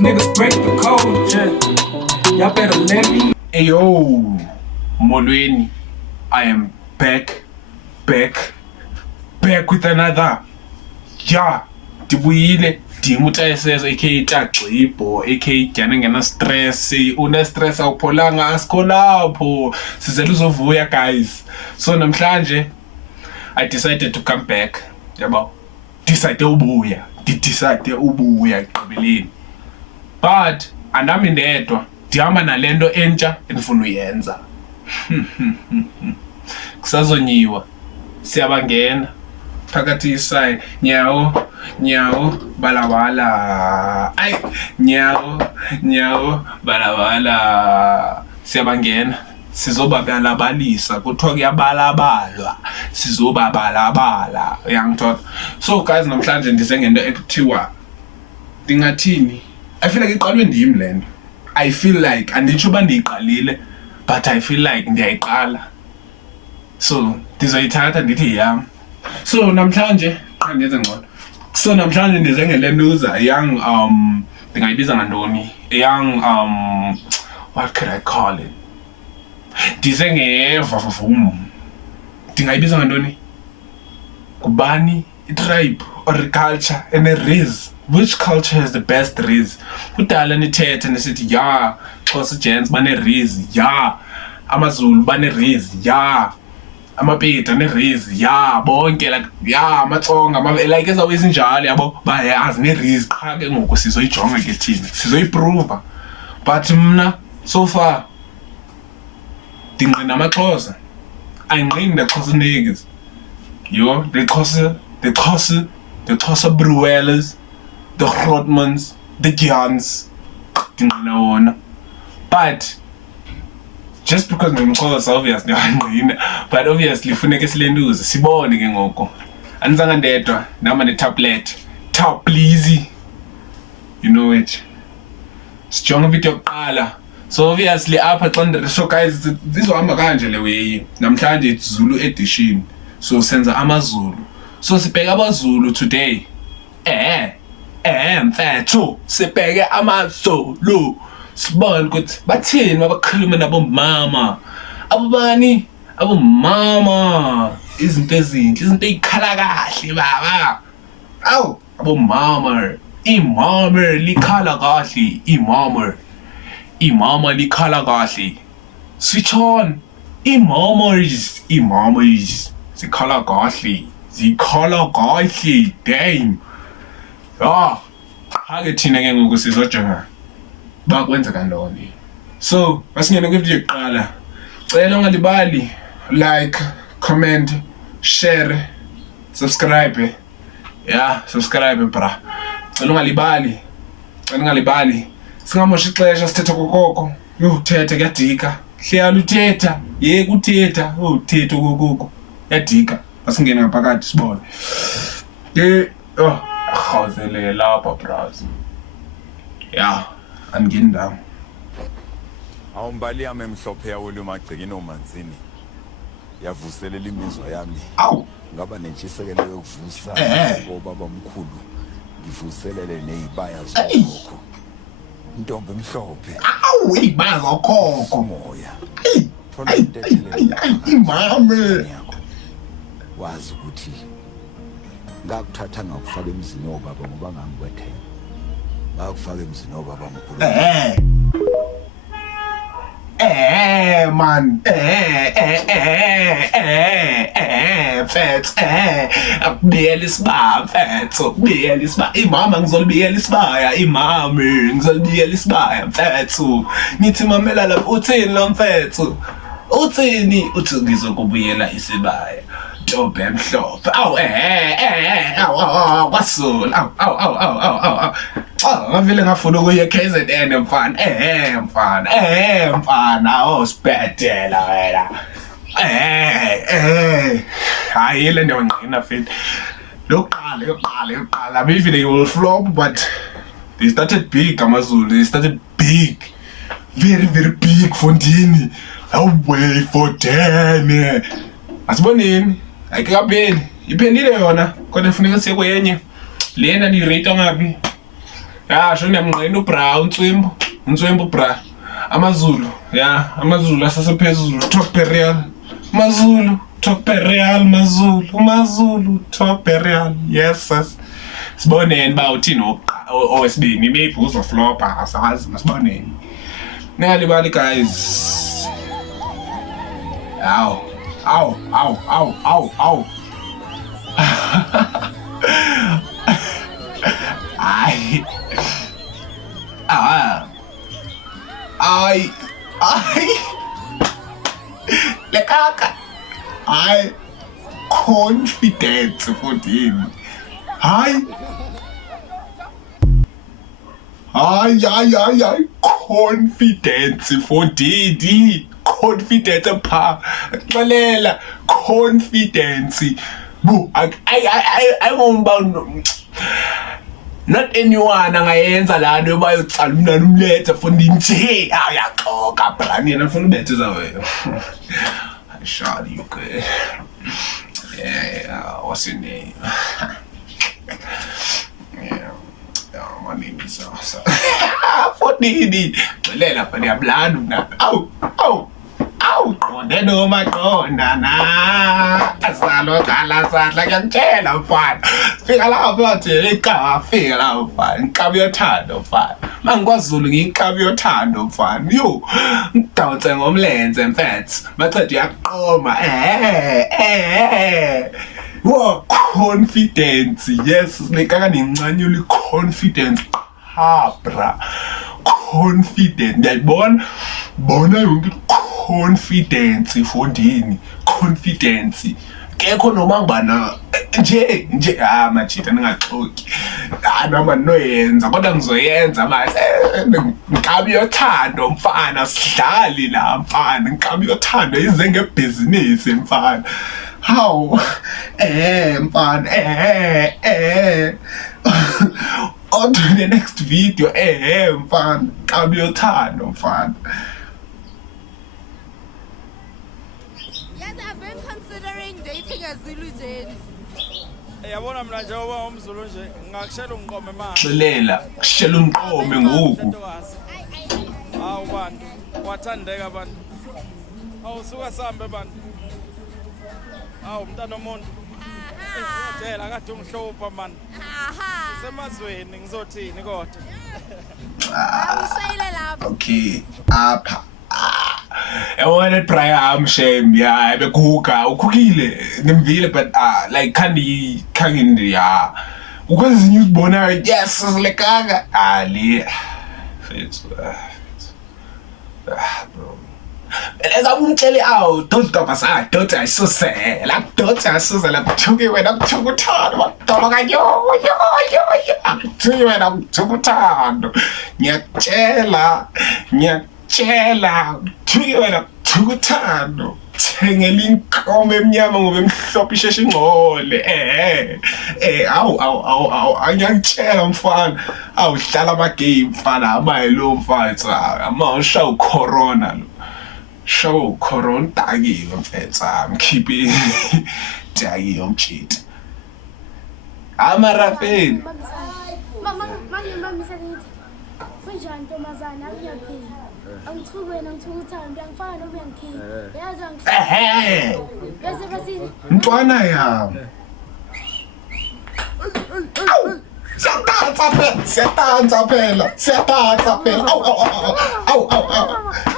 niggas break the code, yeah. Y'all better let me. Ayo, molweni, I am back with another. Yeah, ndibuyile ndimutayisezo aka Tagxibo aka Dyana ngena stress. Una stress awupholanga asikho lapho, sizele uzovuya guys. So namhlanje I decided to come back. Yabo, decide ubuya ekugqibeleni. But andami ndedwa, ndihamba nalento entsha endifuna uyenza. Kusazonyiwa, siyabangena phakathi iside, nyawo balabala. Ay, nyawo balabala. Siyabangena, sizobabalabalisa, kuthiwa kuyabalabalwa, sizobabalabala, uyangithola. So guys, namhlanje ndize ngento ekuthiwa ndingathini, I feel like iqalwe ndim le nto. I feel like anditsho uba ndiyiqalile, but I feel like ndiyayiqala. So ndizoyithatha ndithi yam. So namhlanje qha ndenze ngcono. So namhlanje ndize ngele news young ndingayibiza ngantoni? Young what could I call it? Ndize ngevavavum. Ndingayibiza ngantoni? Kubani tribe or culture and a race. Which culture has the best race? Kudala nithethe nisithi ya Xhosa gents bane race, ya amaZulu bane race, ya amaPedi ne race, ya bonke like ya amaTsonga like ezawezinjalo yabo bayazi ne race qha ke ngoku sizoyijonga ke thina sizoyiprova. But mna so far ndingqina amaXhosa, ayingqini neXhosa niggas. Yo, the Xhosa Bruwellas, the Grootmans, the Giants, ndingqina wona. But just because ngimXhosa obviously but obviously funeke silenduze sibone ke ngoko. Anizanga ndedwa nama ne-tablet top please, you know it. Sijonga video yokuqala. So obviously apha xa so guys zizohamba kanje le way. Namhlanje it's Zulu edition, so senza amaZulu. So sibheka abaZulu today. Mfethu sibheke amaZulu, sibone ukuthi bathini mabakhuluma nabomama. Abobani? Abomama izinto ezinhle, izinto ezikhala kahle baba. Awu abomama, imama likhala kahle, imama likhala kahle. Switch on. Imamas zikhala kahle, damn. Ake thina ke ngoku sizojonga bakwenzeka ntoni. So masingene kwivideo yokuqala, cela ungalibali like, comment, share, subscribe. Yeah, subscribe bra. Cela ungalibali. Singamoshi ixesha sithetha kokoko. Uthetha kuyadika. Hlala uthetha, yeka uthetha, uthetha kokoko. Yadika. Masingene ngaphakathi sibone. Khawuzele lapha bras. Yeah, angini ndawo. Awumbali yami emhlophe yawule umagcikini omanzini. Yavuselela imizwa yami. Awu, ngaba nentshisekelo yokuvusa ngobaba omkhulu. Ngivuselele nezibaya zokho. Intombi emhlophe. Awu, izibaya zokhokho moya. Thola intethele. Imame. Wazi ukuthi ngakuthatha ngakufaka emzini wobaba ngoba ngangikwethela. Ngakufaka emzini wobaba omkhulu. Man. Mfethu. Akubiyela isibaya mfethu. Akubiyela isibaya. Imama ngizolibiyela isibaya. Imami ngizolibiyela isibaya mfethu. Nithi mamela lapho uthini lo mfethu? Uthini? Uthi ngizokubuyela isibaya. Ntombi emhlophe. Awu kwasula. Ngavele ngafuna ukuya KZN mfana. Sibhedela wena. Hayi le nto ngqina fit. Lokuqala. Maybe they will flop, but they started big amaZulu. They started big. Very, very big Fontini. Away for 10. Asiboneni. Ayike kapheli. Iphendile yona. Kodwa kufuneka siye kwenye. Lena ni rate ngapi? Ya sho niyamnqena ubra unswembu bra. AmaZulu, ya, AmaZulu asasephezulu, top real. MaZulu, top real, MaZulu, top real. Yes, sis. Siboneni ba uthini owesibini, maybe uzoflopa asazi, masiboneni. Ningalibali guys. Ow. Ay. Lekaka. Ay. Confidence mfondini. Ay. Confidence mfondini. Confidence pha. Xelela confidence. Bu I ngomba not anyone angayenza la nto yobayocala umntana umlethe mfondini nje ayaxoka bra nina nifuna ubethe zawe. Shawty, you good? Yeah, what's your name? Yeah, my name is Fondini. Xelela pha ndiyablanda mna. Awu. Qonde noma qonda na. Asalo kala sadla ngiyakutshela mfana. Fika lapho wathi ika fika lapho mfana. Inkabi yothando mfana. MangiKwaZulu ngiyinkabi yothando mfana. Yo, ngidawutse ngomlenze mfethu. Maqedwe uyaqoma. Wo confidence. Yes, lekaka nincanyula confidence. Ha bra. Confident. Ndiyayibona. Bona yonke confidence mfondini. Confidence. Kekho noma ngibana nje machita ningaxoki. Noma noyenza kodwa ngizoyenza manje. Inkabi yothando mfana sidlali la mfana. Inkabi yothando ize ngebhizinisi mfana. How? Mfana. On to the next video. Mfana. Inkabi yothando mfana. Yes, I've been considering dating a Zulu Jane. Yabona mina njengoba umZulu nje ngakushela ungiqome manje. Xelela, kushela unqome ngoku. Hawu bantu, wathandeka bantu. Awusuka sambe bantu. Hawu mntana omuntu. Esitshela kade umhlupha man. Aha. Semazweni ngizothini kodwa. Awusayile lapho. Okay, apha. Yabona Brian shame yeah bekuka ukhukile nimvile but like khangindi ya ukwezinye uzibona yes silekanga ali fethu bro ezabumtshele awu don't ayisuse la don't ayisuse la kuthuke wena kuthukuthanda badolo kanyo kuthuke wena kuthukuthanda ngiyakutshela thuke wena thukuthando thengela inkomo emnyama ngoba emhlophe isheshe ingcole awu angiyakutshela mfana awudlala ama game mfana amayelo mfethu amashow corona lo show corona takiwe mfethu mkhiphi takiwe umchiti amarafeni mama ngimbambisanithi kunjani ntombazana akuyaphila angithuki wena ngithukuthanda uyangifana noma uyangikhiya yazi bese basini mntwana yami siyatanza phela awu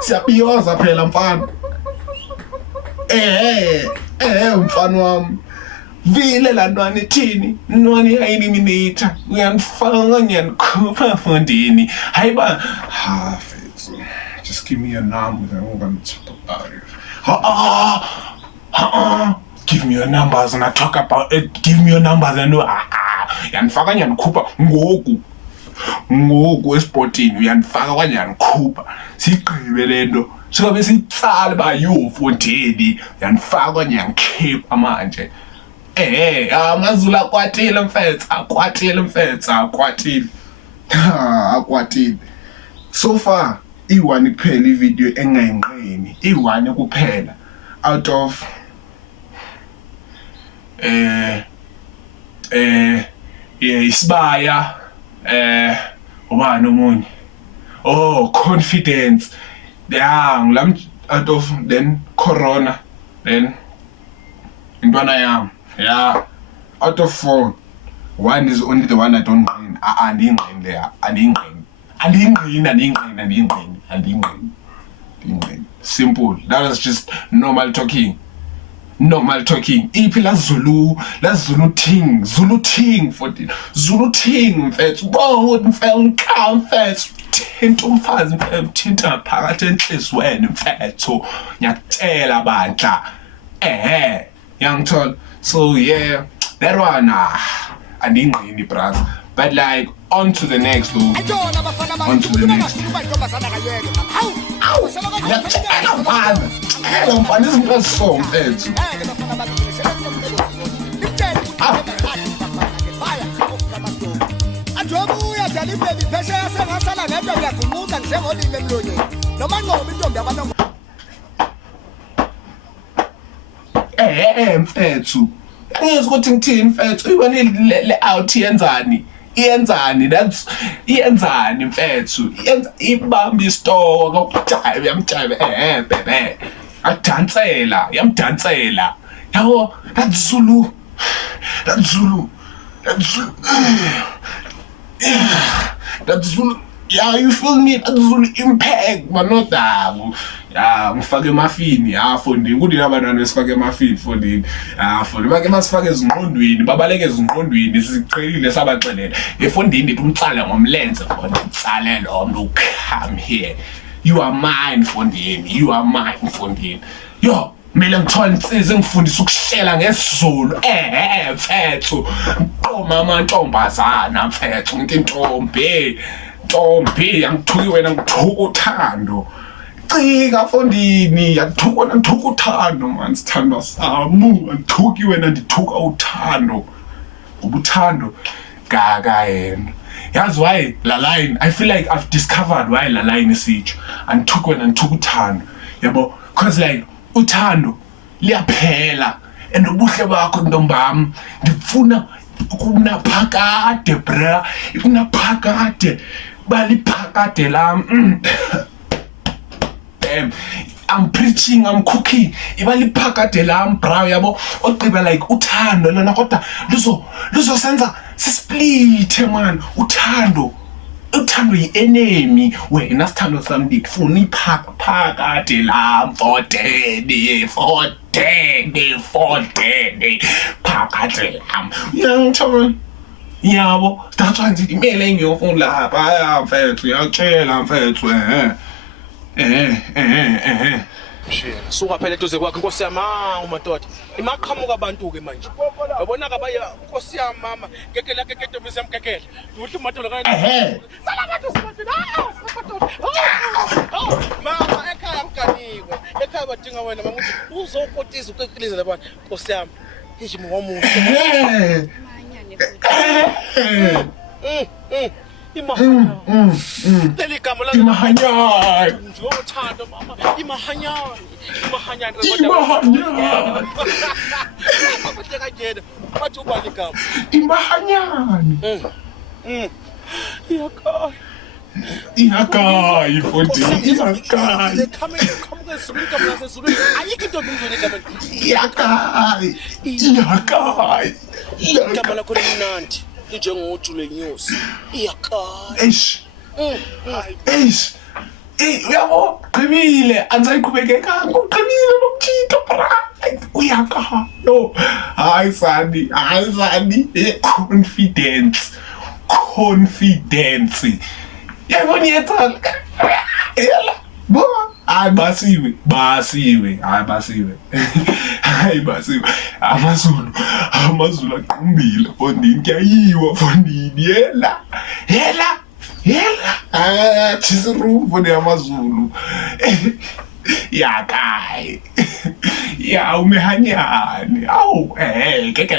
siyabiyoza phela mfana mfana wami vile la ntwana ithini ntwana iyayiliminatha uyanifaka ngiyanikhupha mfondini hayiba just give me your numbers and we're gonna talk about it. Give me your numbers and I talk about it. Give me your numbers and yanifaka ngiyanikhupha ngoku esportini uyanifaka kwanyanikhupha sigqibe lento sobe sitsale ba yofondini yanifaka kwanyangikhipha manje AmaZulu akwatile mfethu akwatile so far i1 kuphela ivideo engayinqeni i1 kuphela out of isibaya ubani omunye oh confidence yeah ngilam out of then corona then intwana yami yeah out of 4 one is only the one I don't ngqini andingqini there andingqini simple that was just normal talking iphi la Zulu ting for Zulu ting mfethu bo mfethu thinta umfazi mfethu thinta phakathi enhlizweni mfethu ngiyakutshela bandla yangithola so yeah that one andingqini bras but like on to the next ngiyakutshela mfana izinto ezisong mfethu Ajobuya jali baby pheshe yasengasala ngedwa uyagunquza njengolimi emlonyeni noma ngoba intombi yabantu mfethu angiyazi ukuthi ngithini mfethu uyibone le out iyenzani that's iyenzani mfethu ibamba istoko yamjayiva bebe adansela yamdansela yabo that's Zulu yeah you feel me that's Zulu impact manodabu yeah ngifake emafini fundi ukuthi abantwana besifake emafini fundi fundi bake masifake ezingqondweni babaleke ezingqondweni siqhelile sabaxelela efundini ndithi umtsala ngomlenze fundi umtsale lo muntu come here you are mine fundini yo mina ngithola insizwe engifundisa ukushela ngesizulu mfethu nqoma amantombazana mfethu ngintombi angithuki wena ngithuka uthando cika fondini ngithuka uthando man sithandwa sami angithuki wena ndithuka uthando ubuthando gaga yena yazi why la line I feel like I've discovered why la line isitsho angithuki wena ngithuka uthando yabo cause like uthando liyaphela and ubuhle bakho ntombami ngifuna ukunaphakade bra ukunaphakade baliphakade lam I'm preaching, I'm cooking. Ibaliphakade lam bra yabo ogqiba like uthando lona kodwa luzo senza split man uthando yi-enemy wena sithando sami ndifuna iphakade lam fodeni phakade lam uyangithola yabo that's why ngithi imele ngiyofuna lapha mfethu uyakutshela mfethu suka phela eduze kwakhe inkosi yami umadoda imaqhamuka abantu ke manje yabona ka baya inkosi yami mama gekela ntombi yamgekela uhle umadoda kana sala abantu simadoda mama ekhaya mganiwe ekhaya badinga wena mama uthi uzokotisa uqeqeleza labantu inkosi yami nje ngomuhle imahanya deligama la imahanya njothando mama imahanya akuhleka njena wathi ubani igama imahanyani iyakayi fondini iyakayi igama lakho limnandi njengojule news iyakhala uyabo qhibile anzayiqhubekekanga uqhibile nokuthito bra uyaka no hayi sani confidence yabona yethala yala bo basiwe amazulu aqhumbile fondini kuyayiwa fondini yela chisirumbu fondini amazulu yakayi ya umehanyani awu geke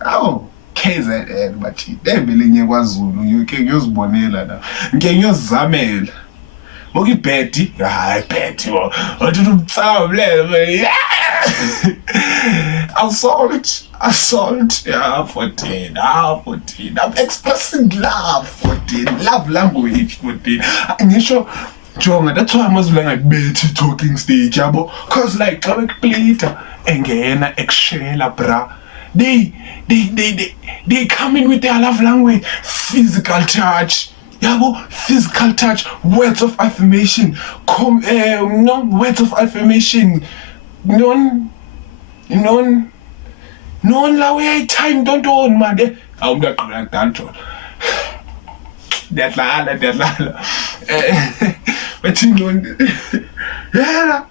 awu KZN bathi embelenye kwaZulu ngeke ngiyozibonela la ngeke ngiyozizamela ngoku ibhedi hayi bhedi wathi umtsawule assault, yeah, 14, 14, I'm expressing love, 14, love language, 14, ngisho, jonga, that's why amazulu angabethi talking stage, yabo, cause like, xa bekulita, engena, ekshela, bra, they come in with their love language, physical touch, yabo, physical touch, words of affirmation, words of affirmation, non la way time don't own man de awumntu aqala kudala ndiyadlala bathi non yeah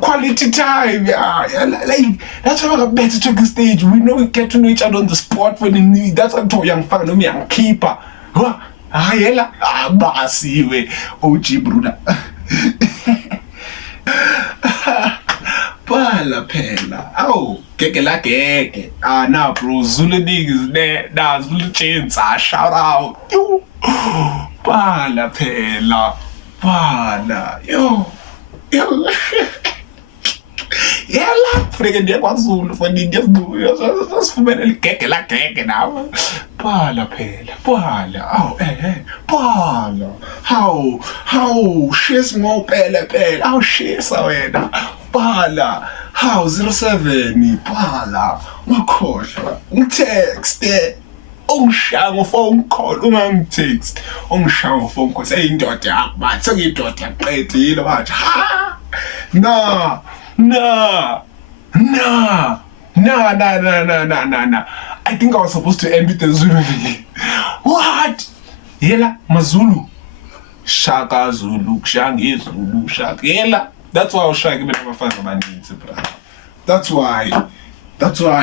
quality time yeah like that's why I'm better to the stage we know we get to know each other on the spot when in need that's what young fan no me young keeper yela basiwe OG brother Pala phela. Aw, gege la gege. Nah bro, Zulu niggas there. Nah, Zulu chains. Shout out. Yo. Pala phela. Pala. Yo. Yela, frega ndiye kwaZulu for ndiye sibuyo. Sifumene gege la gege nawe. Pala phela. Pala. Aw, Pala. How she's more pele. How she's wena. Pala, how 07 Pala, ngakhohlwa ngitext ongishango phone call ungangitext ongishango phone call seyindoda yakho sekuyindoda yaqedile bathi ha na I think I was supposed to end with the Zulu. What? Yela mazulu shaka Zulu kushange Zulu shaka yela. That's why I was trying to give him a fast man. That's why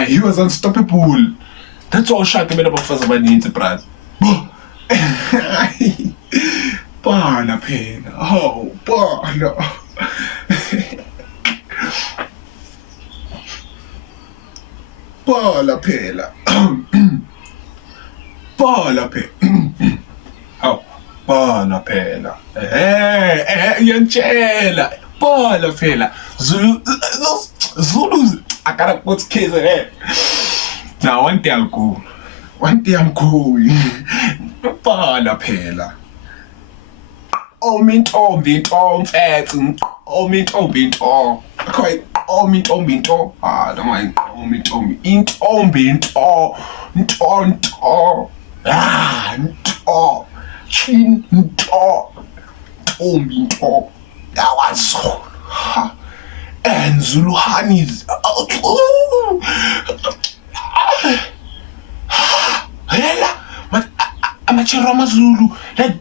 he was unstoppable. That's why I was trying to give him a fast man. Pala pena. Oh, pala. Pala pela. Pala pela. Oh, pala pela. Yanchela. Pala phela Zulus I gotta put kids in there. Now one day I'm cool. Pala phela mintombi fats mintombi quite mintombi don't mind mintombi chin that was so and Zulu honeys I'm a Chirama Zulu like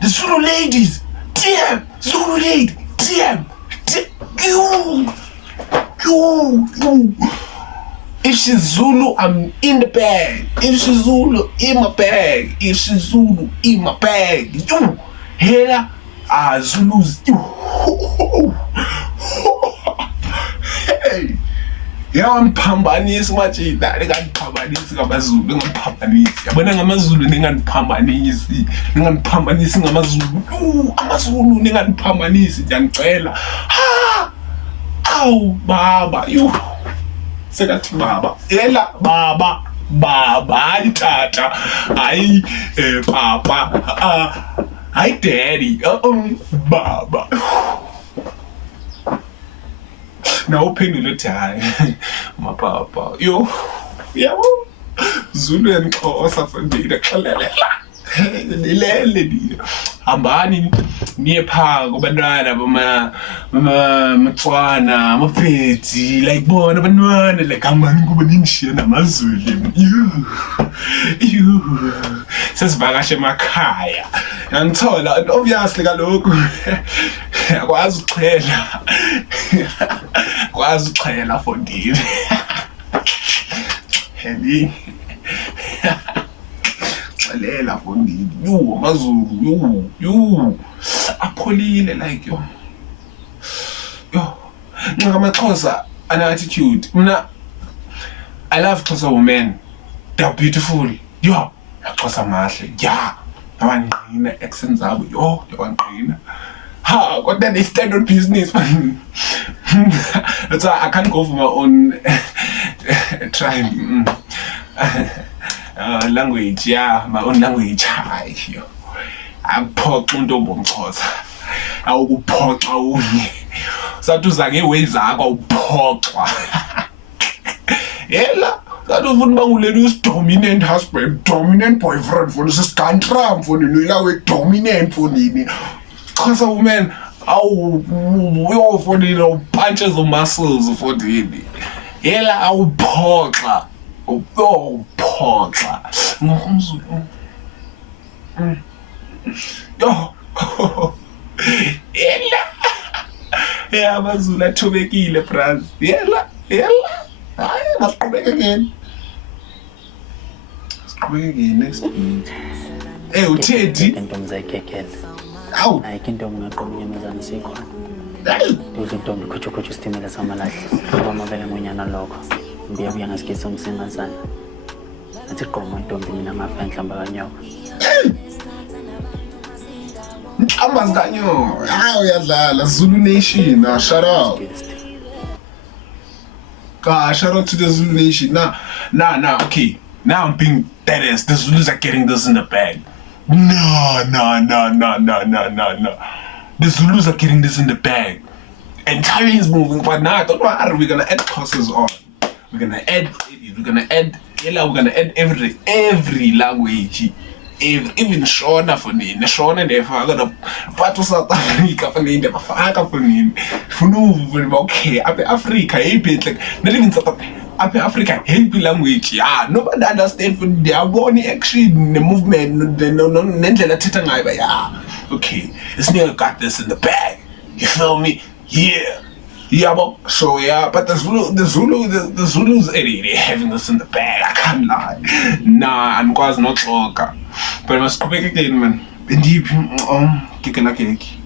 the Zulu ladies damn Zulu lady damn you if she's Zulu I'm in the bag if she's Zulu in my bag if she's Zulu in my bag you Hela Zulus hey ngiyaphambanisa mathi ngaphambanisi ngamaZulu ngaphambanisi yabona ngamaZulu ninganiphambanisi ngamaZulu amaZulu ninganiphambanisi ngiyacela awu baba sekathi baba yela baba hayi tata hayi papa hi daddy baba now uphendule time my papa yo yabo Zulu and Xhosa fandile xelelela nilele ni hambani niye pha kubantwana bamatswana amaphetsi like bona abantwana like hambani kuba ningishiya namaZulu you sesivakashe emakhaya ngithola obviously kaloko akwazi uxhela fondile heavy xelela fondile you amaZulu you apholile like yo ngamaXhosa an attitude mina I love Xhosa women they're beautiful yo Xhosa mahle yeah yawanqina accent zabo yo yawanqina But then they stand on business. That's why I can't go for my own tribe. Language, yeah, my own language. Akuphoxa untombi omXhosa. Awukuphoxa unye. Sathi uza ngeways zakho awuphoxwa. Yela, sathi ufuna uba nguleli dominant husband, dominant boyfriend for this country for nini lawe dominant for nini. Xhosa woman awu for nini punches of muscles for nini. Yela awuphoxa. Awuphoxa. Ngomzulu. Yo. Yela. Yeah, amazulu athobekile bras. Yela. Hayi, masiqhubeke again. Next. UThedi. Intombi zayikekela. Awu. Ayikho intombi ngaqoba inyamazana sikhona. Hayi. Duze intombi khutshu isitimela samalahle. Ngoba mabele ngonyana lokho. Ngiyabuya ngasikisa umsengazana. Athi qoma intombi mina ngapha enhlamba kanyoka. Nhlamba zikanyoka. Hayi uyadlala Zulu Nation. Shout out. Shout out to the Zulu Nation. Nah, okay. Now I'm being deadass. The Zulus are getting this in the bag. No. The Zulus are getting this in the bag. And time is moving, but now don't worry, we're gonna add courses on. We're gonna add every language. Even Shona for nini. Shona never but to South Africa for nini. Never for nini. Okay, Africa, like not even South Africa, help language. Yeah, nobody understand for their body action, the movement, yeah. Okay, this nigga got this in the bag. You feel me? Yeah, so yeah, but the Zulus are having this in the bag. I can't lie. Nah, I'm quite not talker. But I must go back again, man. Indeed, kicking a cake.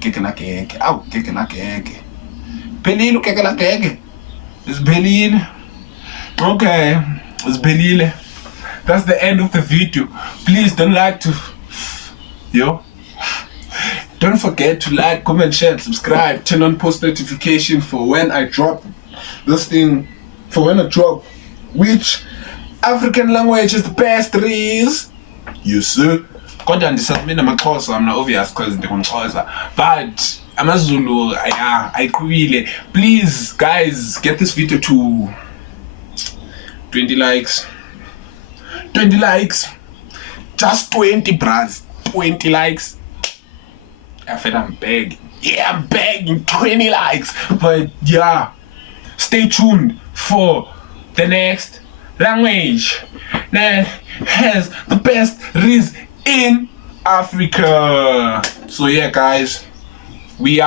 Kicking a cake. Belil, kicking a cake. It's Belil. Okay, it's Belil. That's the end of the video. Please don't don't forget to like, comment, share, and subscribe. Turn on post notification for when I drop this thing. For when I drop which African language is the best is. You see? Kodwa ndisazimina amaXhosa, I'm not obvious because ndingumXhosa. But amaZulu, ayikhuile. Please, guys, get this video to 20 likes. 20 likes. Just 20, bras. 20 likes. I feel I'm begging. Yeah, I'm begging 20 likes. But yeah, stay tuned for the next language that has the best riz in Africa. So yeah, guys, we out.